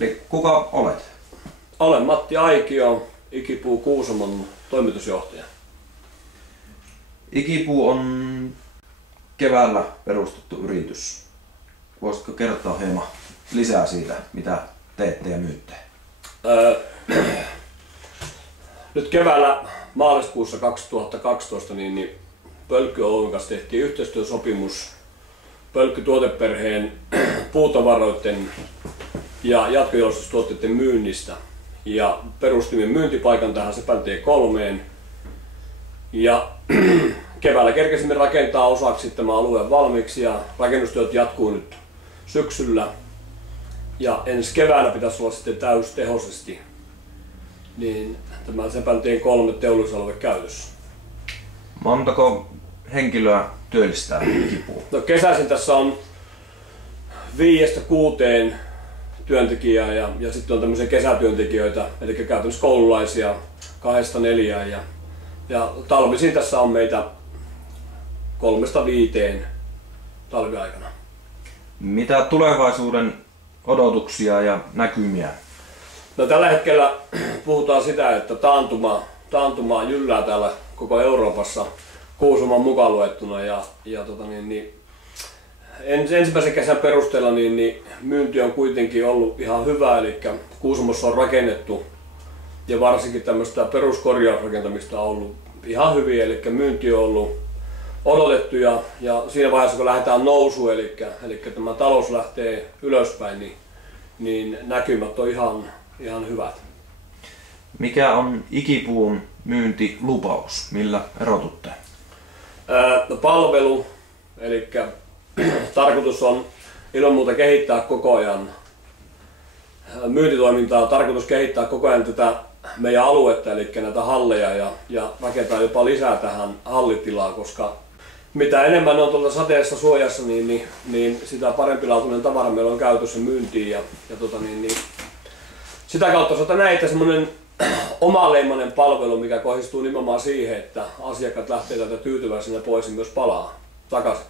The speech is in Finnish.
Eli kuka olet? Olen Matti Aikio, Ikipuu Kuusamon toimitusjohtaja. Ikipuu on keväällä perustettu yritys. Voisitko kertoa hieman lisää siitä, mitä teette ja myytte? Nyt keväällä maaliskuussa 2012 niin Pölkky Oyn kanssa tehtiin yhteistyösopimus Pölkky-tuoteperheen puutavaroiden ja jatkojalostustuotteiden myynnistä. Ja perustimme myyntipaikan tähän Sepäntie 3. Ja keväällä kerkesimme rakentaa osaksi tämän alueen valmiiksi ja rakennustyöt jatkuu nyt syksyllä. Ja ensi keväänä pitäisi olla sitten täystehoisesti niin tämä Sepäntien 3 teollisuusalue käytössä. Montako henkilöä työllistää Ikipuu? No kesäisin tässä on 5-6 työntekijää ja sitten on tämmöisiä kesätyöntekijöitä, eli käytännössä koululaisia 2-4 ja talvisin tässä on meitä 3-5 talviaikana. Mitä tulevaisuuden odotuksia ja näkymiä? No tällä hetkellä puhutaan sitä, että taantuma jyllää täällä koko Euroopassa Kuusamon mukaan luettuna ensimmäisen kesän perusteella niin myynti on kuitenkin ollut ihan hyvä, eli Kuusamossa on rakennettu ja varsinkin tämmöistä peruskorjausrakentamista on ollut ihan hyvin, eli myynti on ollut odotettu ja siinä vaiheessa kun lähdetään nousuun, eli tämä talous lähtee ylöspäin, niin näkymät on ihan hyvät. Mikä on Ikipuun myyntilupaus? Millä erotutte? No palvelu, eli tarkoitus on ilman muuta kehittää koko ajan myyntitoimintaa, tarkoitus kehittää koko ajan tätä meidän aluetta, eli näitä halleja ja rakentaa jopa lisää tähän hallitilaa, koska mitä enemmän on tuolta sateessa suojassa, niin sitä parempilaatuinen tavara meillä on käytössä myyntiin ja sitä kautta saada näitä semmoinen omaleimainen palvelu, mikä kohdistuu nimenomaan siihen, että asiakkaat lähtee täältä tyytyväisenä pois ja myös palaa takaisin.